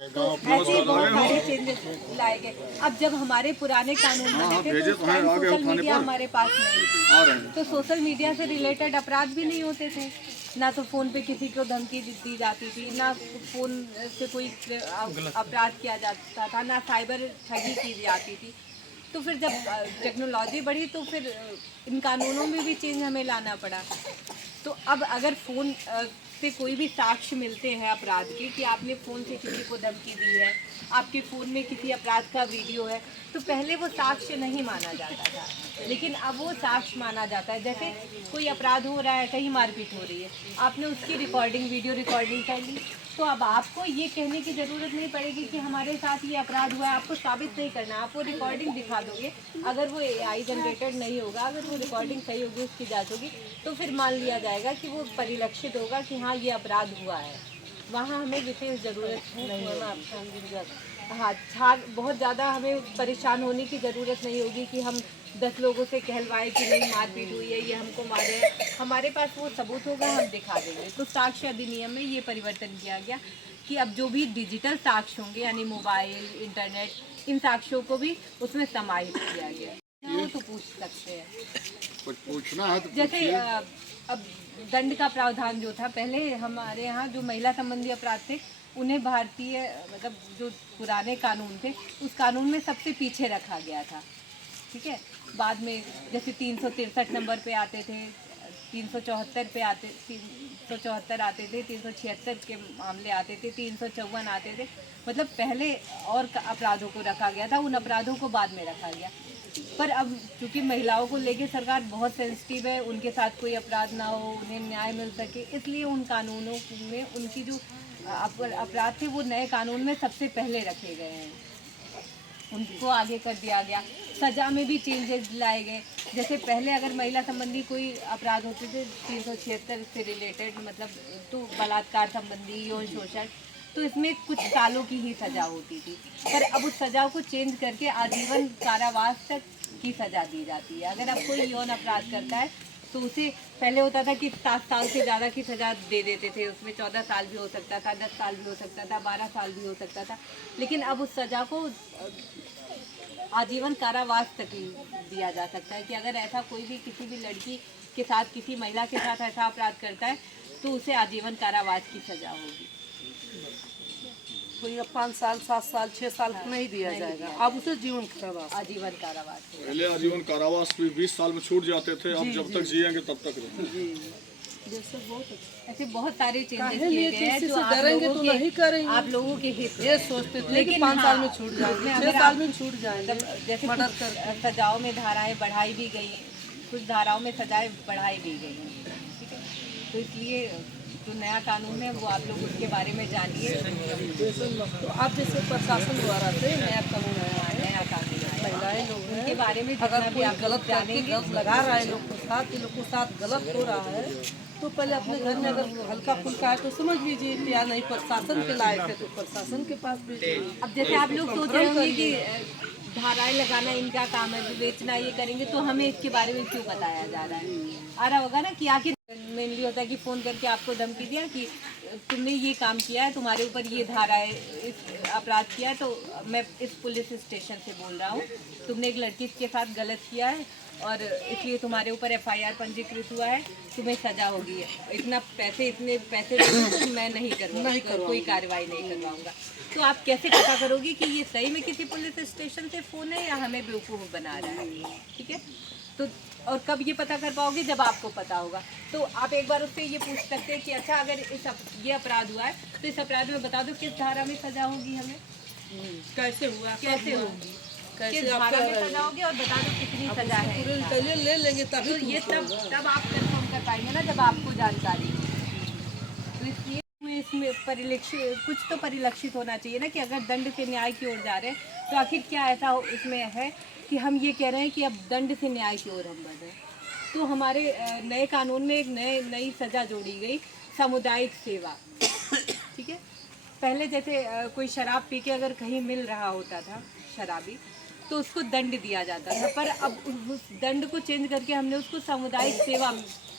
तो ऐसे बहुत सारे चेंजेस लाए गए। अब जब हमारे पुराने कानून बने थे तो उस टाइम सोशल मीडिया हमारे पास नहीं थी, तो सोशल मीडिया से रिलेटेड अपराध भी नहीं होते थे। ना तो फ़ोन पे किसी को धमकी दी जाती थी, ना फ़ोन से कोई अपराध किया जाता था, ना साइबर ठगी की जाती थी। तो फिर जब टेक्नोलॉजी बढ़ी तो फिर इन कानूनों में भी चेंज हमें लाना पड़ा। तो अब अगर फ़ोन से कोई भी साक्ष्य मिलते हैं अपराध के कि आपने फ़ोन से किसी को धमकी दी है, आपके फ़ोन में किसी अपराध का वीडियो है, तो पहले वो साक्ष्य नहीं माना जाता था, लेकिन अब वो साक्ष्य माना जाता है। जैसे कोई अपराध हो रहा है, कहीं मारपीट हो रही है, आपने उसकी रिकॉर्डिंग, वीडियो रिकॉर्डिंग कर ली, तो अब आपको ये कहने की ज़रूरत नहीं पड़ेगी कि हमारे साथ ये अपराध हुआ है। आपको साबित नहीं करना, आप वो रिकॉर्डिंग दिखा दोगे। अगर वो AI जनरेटेड नहीं होगा, अगर वो रिकॉर्डिंग सही होगी, उसकी जांच होगी, तो फिर मान लिया जाएगा कि वो परिलक्षित होगा कि हाँ ये अपराध हुआ है। वहाँ हमें विशेष ज़रूरत नहीं होगी। हाँ, बहुत ज़्यादा हमें परेशान होने की ज़रूरत नहीं होगी कि हम 10 लोगों से कहलवाएं कि नहीं मारपीट हुई है, ये हमको मारे हैं। हमारे पास वो सबूत होगा, हम दिखा देंगे। तो साक्ष्य अधिनियम में ये परिवर्तन किया गया कि अब जो भी डिजिटल साक्ष्य होंगे, यानी मोबाइल, इंटरनेट, इन साक्ष्यों को भी उसमें समाहित किया गया है। वो तो पूछ सकते हैं, कुछ पूछना है तो जैसे अब दंड का प्रावधान जो था पहले हमारे यहाँ, जो महिला संबंधी अपराध थे उन्हें भारतीय मतलब जो पुराने कानून थे उस कानून में सबसे पीछे रखा गया था। ठीक है, बाद में जैसे 363 नंबर पे आते थे, 374 पे आते, 374 आते थे, 376 के मामले आते थे, 354 आते थे। मतलब पहले और अपराधों को रखा गया था, उन अपराधों को बाद में रखा गया। पर अब चूंकि महिलाओं को लेके सरकार बहुत सेंसिटिव है, उनके साथ कोई अपराध ना हो, उन्हें न्याय मिल सके, इसलिए उन कानूनों में उनकी जो अपराध थे वो नए कानून में सबसे पहले रखे गए हैं, उनको आगे कर दिया गया। सज़ा में भी चेंजेस लाए गए। जैसे पहले अगर महिला संबंधी कोई अपराध होते थे 376 से रिलेटेड, मतलब तो बलात्कार संबंधी, यौन शोषण, तो इसमें कुछ सालों की ही सज़ा होती थी। पर अब उस सज़ा को चेंज करके आजीवन कारावास तक की सज़ा दी जाती है। अगर आप कोई यौन अपराध करता है तो उसे पहले होता था कि 7 साल से ज़्यादा की सज़ा दे देते थे, उसमें 14 साल भी हो सकता था, 10 साल भी हो सकता था, 12 साल भी हो सकता था। लेकिन अब उस सज़ा को आजीवन कारावास तक दिया जा सकता है कि अगर ऐसा कोई भी किसी भी लड़की के साथ, किसी महिला के साथ ऐसा अपराध करता है तो उसे आजीवन कारावास की सज़ा होगी। कोई 5 साल, 7 साल, 6 साल नहीं दिया जाएगा, अब उसे जीवन कारावास, आजीवन कारावास। पहले आजीवन कारावास भी 20 साल में छूट जाते थे, अब जब तक जिएंगे तब तक रहेंगे। ऐसे बहुत सारे चेंजेस किए गए हैं जो डरेंगे तो नहीं करेंगे, आप लोगों के हित ये सोचते थे लेकिन 5 साल में छूट जाएंगे, 6 साल में छूट जाएंगे। जैसे कुछ सजाओं में धाराएं बढ़ाई भी गई, कुछ धाराओं में सजाएं बढ़ाई भी गई हैं। ठीक है, तो इसलिए जो नया कानून है वो आप लोग उसके बारे में जानिए। तो आप जैसे प्रशासन द्वारा से नया कानून आया है, नया कानून आया, महिलाएं लोग उनके बारे में अगर कोई गलत करके गलत लगा रहा है लोग को साथ, लोग को साथ गलत हो रहा है, तो पहले अपने घर में अगर हल्का फुल्का है तो समझ लीजिए कि या नहीं प्रशासन के लायक है तो प्रशासन के पास भेजिए। अब जैसे आप लोग सोच रहे होंगे कि धाराएं लगाना इनका काम है, बेचना ये करेंगे, तो हमें इसके बारे में क्यों बताया जा रहा है? आ रहा होगा ना कि आखिर मेनली होता है कि फ़ोन करके आपको धमकी दिया कि तुमने ये काम किया है, तुम्हारे ऊपर ये धारा है, इस अपराध किया है, तो मैं इस पुलिस स्टेशन से बोल रहा हूँ, तुमने एक लड़की के साथ गलत किया है और इसलिए तुम्हारे ऊपर FIR पंजीकृत हुआ है, तुम्हें सज़ा होगी, इतने पैसे मैं नहीं करवाऊंगा, कोई कार्रवाई नहीं करवाऊंगा। तो आप कैसे पता करोगे कि ये सही में किसी पुलिस स्टेशन से फ़ोन है या हमें बेवकूफ़ बना रहा है? ठीक है, तो और कब ये पता कर पाओगे? जब आपको पता होगा। तो आप एक बार उससे ये पूछ सकते हैं कि अच्छा अगर ये अपराध हुआ है तो इस अपराध में बता दो किस धारा में सज़ा होगी हमें, कैसे हुआ, कैसे होगी, किस धारा में सज़ा होगी, और बता दो कितनी सज़ा है। पहले ले लेंगे तभी तो ये तब आप कंफर्म कर पाएंगे ना जब आपको जानकारी हो। तो इसलिए इसमें कुछ तो परिलक्षित होना चाहिए ना कि अगर दंड से न्याय की ओर जा रहे हैं तो आखिर क्या ऐसा इसमें है कि हम ये कह रहे हैं कि अब दंड से न्याय की ओर हम बढ़ रहे हैं। तो हमारे नए कानून में एक नई सज़ा जोड़ी गई, सामुदायिक सेवा। ठीक है, पहले जैसे कोई शराब पी के अगर कहीं मिल रहा होता था शराबी, तो उसको दंड दिया जाता था, पर अब उस दंड को चेंज करके हमने उसको सामुदायिक सेवा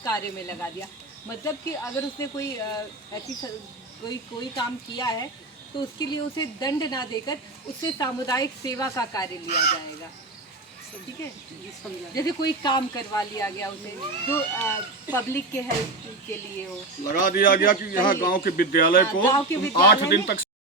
कार्य में लगा दिया। मतलब कि अगर उसने कोई ऐसी कोई काम किया है तो उसके लिए उसे दंड ना देकर उससे सामुदायिक सेवा का कार्य लिया जाएगा। ठीक है, जैसे कोई काम करवा लिया गया उसे जो पब्लिक के हेल्प के लिए हो, लगा दिया गया कि यहाँ गांव के विद्यालय को 8 दिन तक